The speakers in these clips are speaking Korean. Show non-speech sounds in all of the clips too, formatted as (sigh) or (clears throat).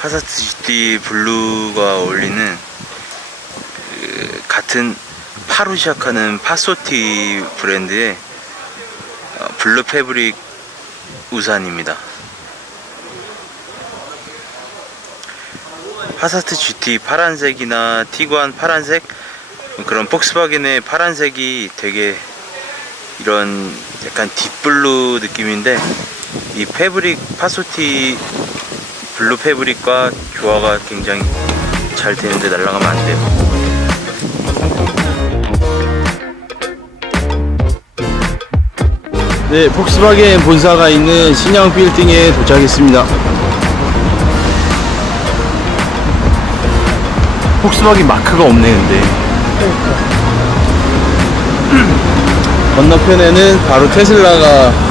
파사트 GT 블루가 어울리는 그 같은 파로 시작하는 파소티 브랜드의 어, 블루 패브릭 우산입니다. 파사트 GT 파란색이나 티구안 파란색 그런 폭스바겐의 파란색이 되게 이런 약간 딥블루 느낌인데 이 패브릭 파소티 블루 패브릭과 조화가 굉장히 잘 되는데 날아가면 안 돼요. 네, 폭스바겐 본사가 있는 신양 빌딩에 도착했습니다. 폭스바겐 마크가 없네, 근데. (clears throat) 건너편에는 바로 테슬라가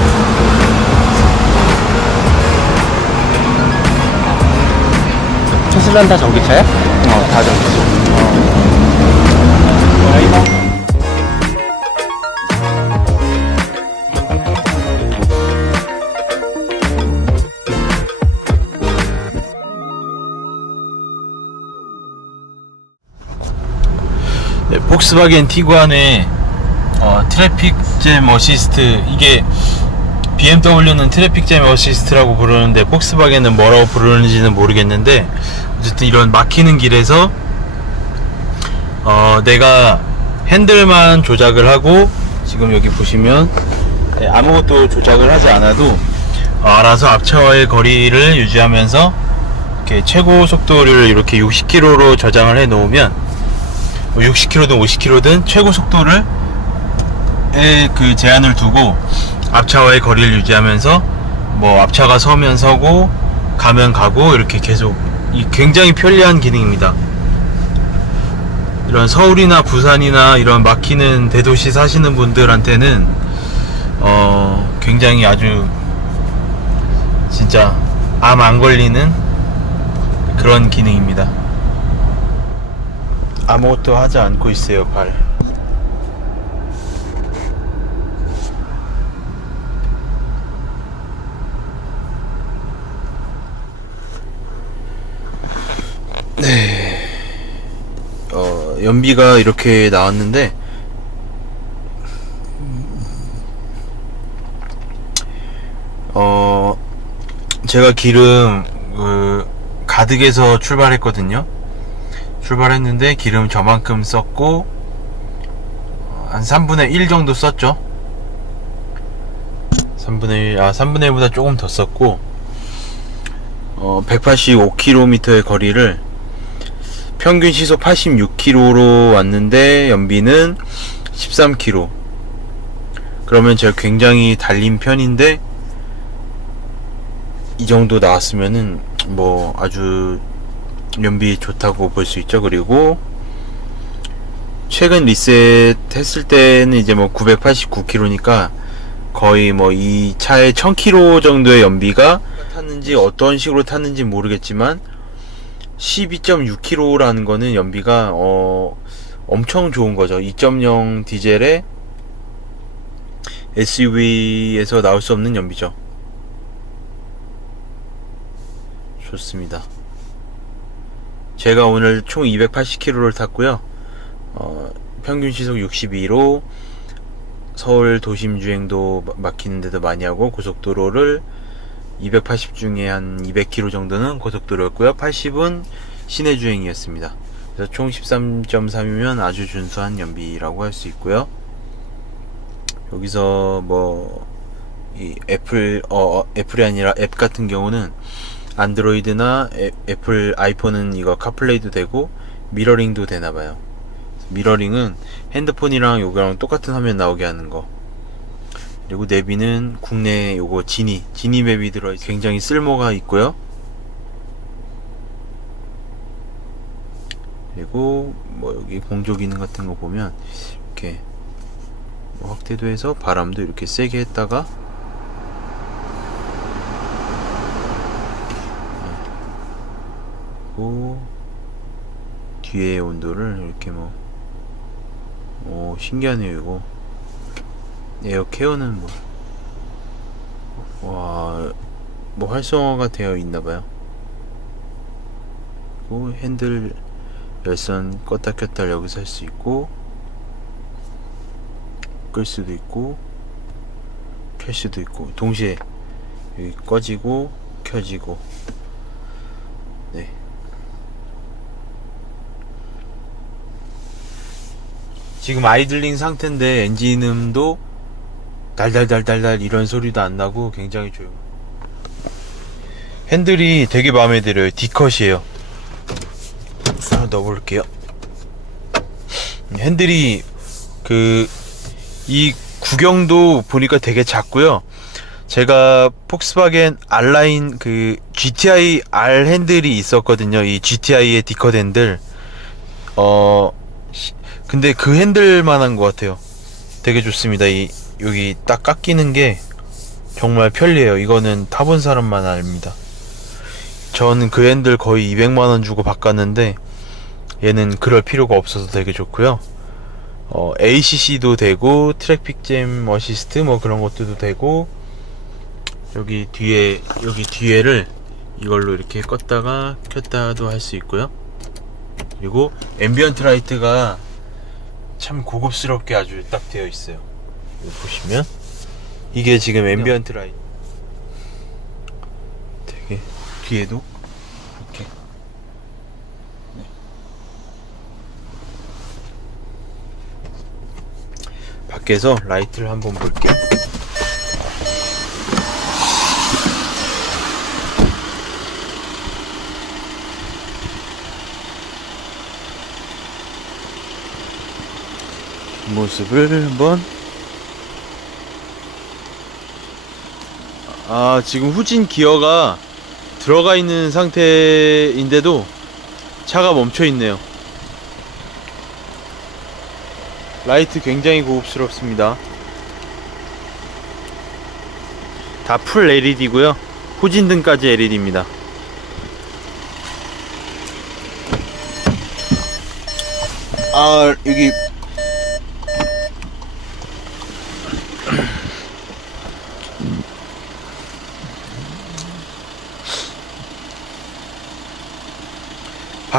테슬라는 다 전기차야? 어, 다 전기죠. 네, 폭스바겐 티구안의 어, 트래픽 잼 어시스트 이게 BMW는 트래픽 잼 어시스트라고 부르는데 폭스바겐은 뭐라고 부르는지는 모르겠는데 어쨌든 이런 막히는 길에서 어, 내가 핸들만 조작을 하고 지금 여기 보시면 네, 아무것도 조작을 하지 않아도 어, 알아서 앞차와의 거리를 유지하면서 이렇게 최고 속도를 이렇게 60km로 저장을 해 놓으면 60km든 50km든 최고 속도를 에그 제한을 두고 앞차와의 거리를 유지하면서 뭐 앞차가 서면 서고 가면 가고 이렇게 계속 이 굉장히 편리한 기능입니다. 이런 서울이나 부산이나 이런 막히는 대도시 사시는 분들한테는 어 굉장히 아주 진짜 암 안 걸리는 그런 기능입니다. 아무것도 하지 않고 있어요, 발. 네. 어, 연비가 이렇게 나왔는데, 어, 제가 기름, 그, 가득에서 출발했거든요. 출발했는데 기름 저만큼 썼고 어, 한 3분의 1 정도 썼죠 3분의 1, 아 3분의 1보다 조금 더 썼고 어, 185km의 거리를 평균 시속 86km로 왔는데 연비는 13km 그러면 제가 굉장히 달린 편인데 이 정도 나왔으면은 뭐 아주 연비 좋다고 볼 수 있죠. 그리고 최근 리셋 했을 때는 이제 뭐 989km니까 거의 뭐 이 차의 1000km 정도의 연비가 탔는지 어떤 식으로 탔는지 모르겠지만 12.6km라는 거는 연비가 어 엄청 좋은 거죠. 2.0 디젤의 SUV에서 나올 수 없는 연비죠. 좋습니다. 제가 오늘 총 280km를 탔고요. 어, 평균 시속 62로 서울 도심 주행도 마- 막히는 데도 많이 하고 고속도로를 280 중에 한 200km 정도는 고속도로였고요. 80은 시내 주행이었습니다. 그래서 총 13.3이면 아주 준수한 연비라고 할 수 있고요. 여기서 뭐이 애플 어 어, 애플이 아니라 앱 같은 경우는 안드로이드나 애, 애플 아이폰은 이거 카플레이도 되고 미러링도 되나 봐요. 미러링은 핸드폰이랑 요거랑 똑같은 화면 나오게 하는 거. 그리고 내비는 국내 요거 지니 지니 맵이 들어 굉장히 쓸모가 있고요. 그리고 뭐 여기 공조 기능 같은 거 보면 이렇게 뭐 확대도 해서 바람도 이렇게 세게 했다가 그리고 뒤에 온도를 이렇게 뭐, 오, 신기하네요, 이거. 에어 케어는 뭐, 와, 뭐 활성화가 되어 있나봐요. 있고 핸들 열선 껐다 켰다 여기서 할 수 있고 끌 수도 있고 켤 수도 있고 동시에 여기 꺼지고 켜지고. 네. 지금 아이들링 상태인데 엔진음도 달달달달달 이런 소리도 안 나고 굉장히 조용 핸들이 되게 마음에 들어요. D컷이에요. 하나 넣어볼게요. 핸들이 그 이 구경도 보니까 되게 작고요. 제가 폭스바겐 R라인 그 GTI R 핸들이 있었거든요. 이 GTI의 D컷 핸들. 어 시- 근데 그 핸들만한 것 같아요. 되게 좋습니다. 이 여기 딱 깎이는 게 정말 편리해요. 이거는 타본 사람만 압니다. 저는 그 핸들 거의 200만원 주고 바꿨는데 얘는 그럴 필요가 없어서 되게 좋고요. 어, ACC도 되고 트래픽잼 어시스트 뭐 그런 것들도 되고 여기 뒤에 여기 뒤에를 이걸로 이렇게 껐다가 켰다도 할 수 있고요. 그리고 앰비언트 라이트가 참 고급스럽게 아주 딱 되어 있어요 보시면 이게 지금 앰비언트 라이트 되게 뒤에도 이렇게. 네. 밖에서 라이트를 한번 볼게요. 모습을 한번 아 지금 후진 기어가 들어가 있는 상태인데도 차가 멈춰 있네요. 라이트 굉장히 고급스럽습니다. 다 풀 LED고요. 후진등까지 LED입니다. 아 여기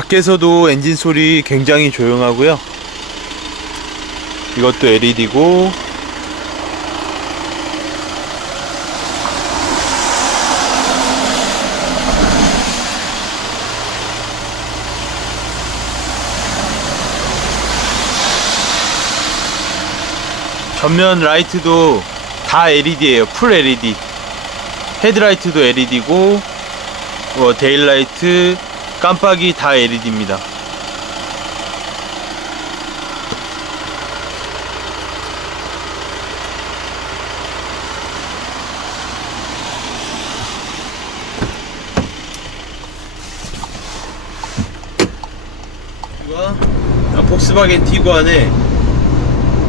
밖에서도 엔진 소리 굉장히 조용하고요. 이것도 LED고 전면 라이트도 다 LED예요. 풀 LED. 헤드라이트도 LED고 뭐 데일라이트, 깜빡이 다 LED입니다. 폭스바겐 티구안의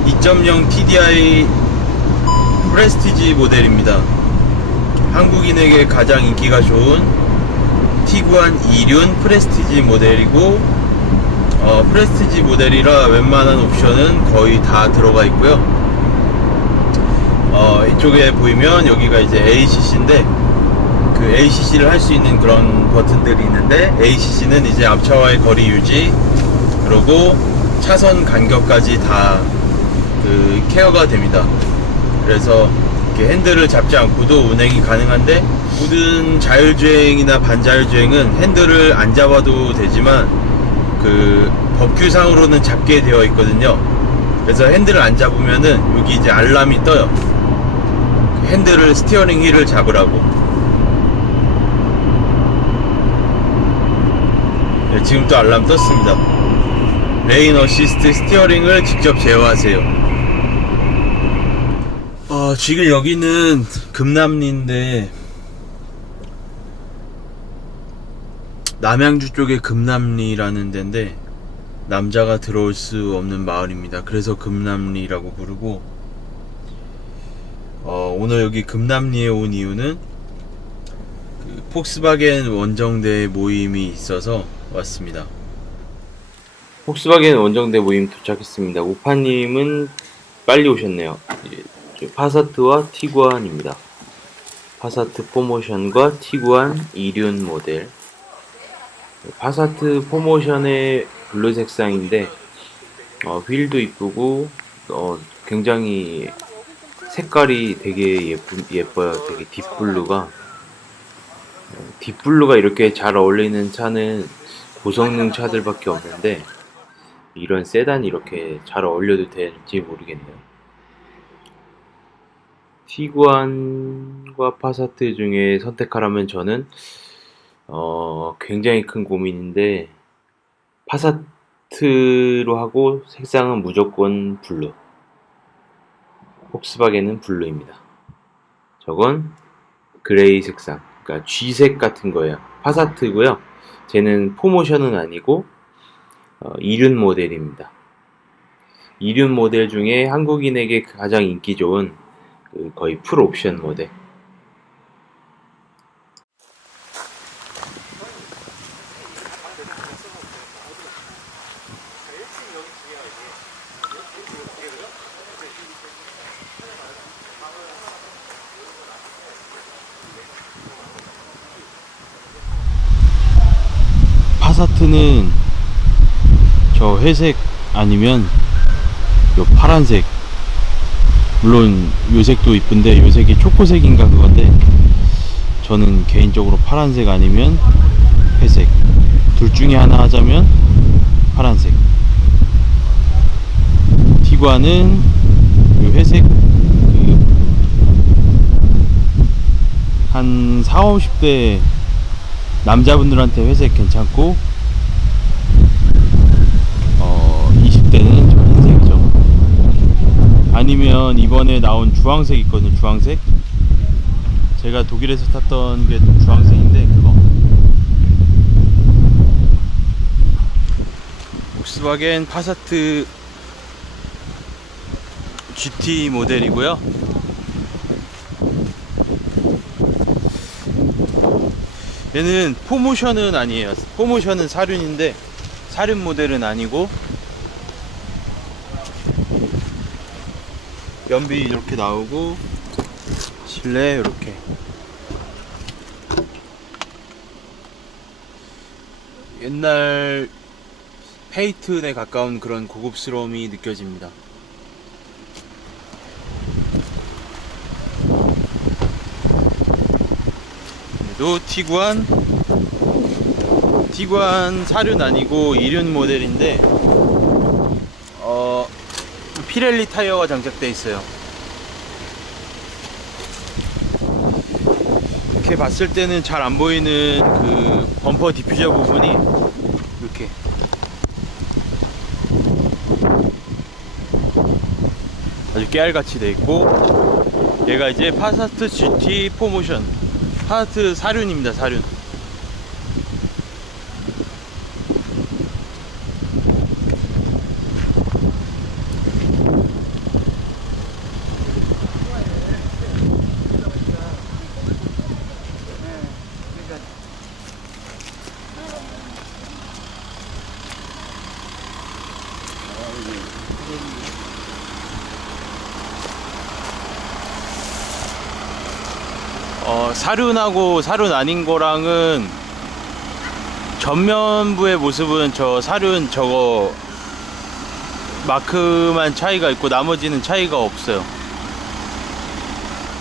2.0 TDI 프레스티지 모델입니다. 한국인에게 가장 인기가 좋은 티구안 2륜 프레스티지 모델이고 어, 프레스티지 모델이라 웬만한 옵션은 거의 다 들어가 있고요. 어, 이쪽에 보이면 여기가 이제 ACC인데 그 ACC를 할 수 있는 그런 버튼들이 있는데 ACC는 이제 앞차와의 거리 유지 그리고 차선 간격까지 다 그 케어가 됩니다. 그래서 이렇게 핸들을 잡지 않고도 운행이 가능한데 모든 자율주행이나 반자율주행은 핸들을 안 잡아도 되지만 그 법규상으로는 잡게 되어 있거든요. 그래서 핸들을 안 잡으면은 여기 이제 알람이 떠요. 핸들을 스티어링 휠을 잡으라고. 네, 지금 또 알람 떴습니다. 레인 어시스트 스티어링을 직접 제어하세요. 어, 지금 여기는 금남리인데 남양주 쪽에 금남리라는 데인데 남자가 들어올 수 없는 마을입니다. 그래서 금남리라고 부르고 어, 오늘 여기 금남리에 온 이유는 그 폭스바겐 원정대 모임이 있어서 왔습니다. 폭스바겐 원정대 모임 도착했습니다. 우파님은 빨리 오셨네요. 예, 저 파사트와 티구안입니다. 파사트 포모션과 티구안 2륜 모델. 파사트 포모션의 블루 색상인데 어, 휠도 이쁘고 어, 굉장히 색깔이 되게 예쁘, 예뻐요. 되게 딥블루가 어, 딥블루가 이렇게 잘 어울리는 차는 고성능 차들밖에 없는데 이런 세단이 이렇게 잘 어울려도 될지 모르겠네요. 티구안과 파사트 중에 선택하라면 저는 어, 굉장히 큰 고민인데 파사트로 하고 색상은 무조건 블루. 폭스바겐은 블루입니다. 저건 그레이 색상, 그러니까 G색 같은 거예요. 파사트고요. 쟤는 포모션은 아니고 어, 이륜 모델입니다. 이륜 모델 중에 한국인에게 가장 인기 좋은 그 거의 풀 옵션 모델. 파사트는 저 회색 아니면 요 파란색. 물론 요색도 이쁜데 요색이 초코색인가 그건데 저는 개인적으로 파란색 아니면 회색. 둘 중에 하나 하자면 파란색. 요 회색 그한 4, 50대 남자분들한테 회색 괜찮고 어 20대는 좀 흰색이죠 아니면 이번에 나온 주황색 있거든요 주황색. 제가 독일에서 탔던 게 주황색인데 그거. 폭스바겐 파사트 GT 모델이고요. 얘는 포모션은 아니에요. 포모션은 사륜인데 사륜 모델은 아니고 연비 이렇게 나오고 실내 이렇게 옛날 페이튼에 가까운 그런 고급스러움이 느껴집니다. 얘도 티구안 티구안 사륜 아니고 이륜 모델인데 어 피렐리 타이어가 장착되어 있어요. 이렇게 봤을 때는 잘 안 보이는 그 범퍼 디퓨저 부분이 이렇게 아주 깨알같이 돼 있고 얘가 이제 파사트 GT 포모션 파사트 사륜입니다 사륜 어, 사륜하고 사륜 아닌 거랑은 전면부의 모습은 저 사륜 저거 마크만 차이가 있고 나머지는 차이가 없어요.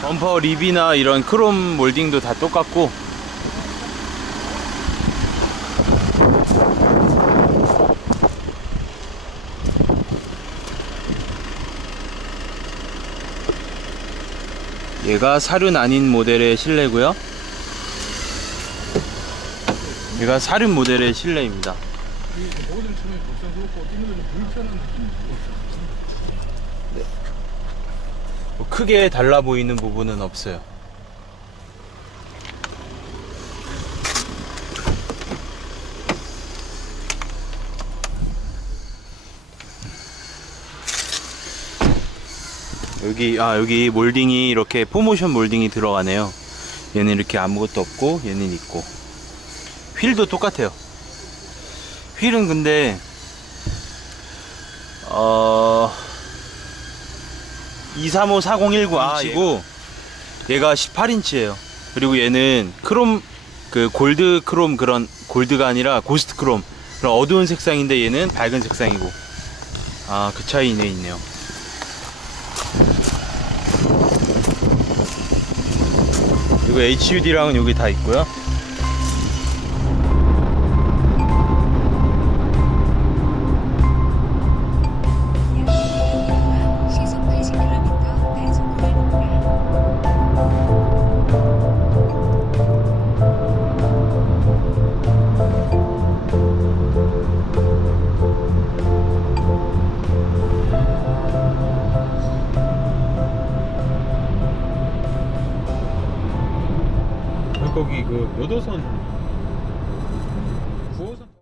범퍼 립이나 이런 크롬 몰딩도 다 똑같고 얘가 사륜 아닌 모델의 실내고요. 얘가 사륜 모델의 실내입니다. 네. 뭐 크게 달라 보이는 부분은 없어요. 여기 아 여기 몰딩이 이렇게 포모션 몰딩이 들어가네요. 얘는 이렇게 아무것도 없고 얘는 있고. 휠도 똑같아요. 휠은 근데 어 235 4019 아시고 얘가 18인치예요. 그리고 얘는 크롬 그 골드 크롬 그런 골드가 아니라 고스트 크롬. 그런 어두운 색상인데 얘는 밝은 색상이고. 아 그 차이네 있네요. 그리고 HUD랑은 여기 다 있고요.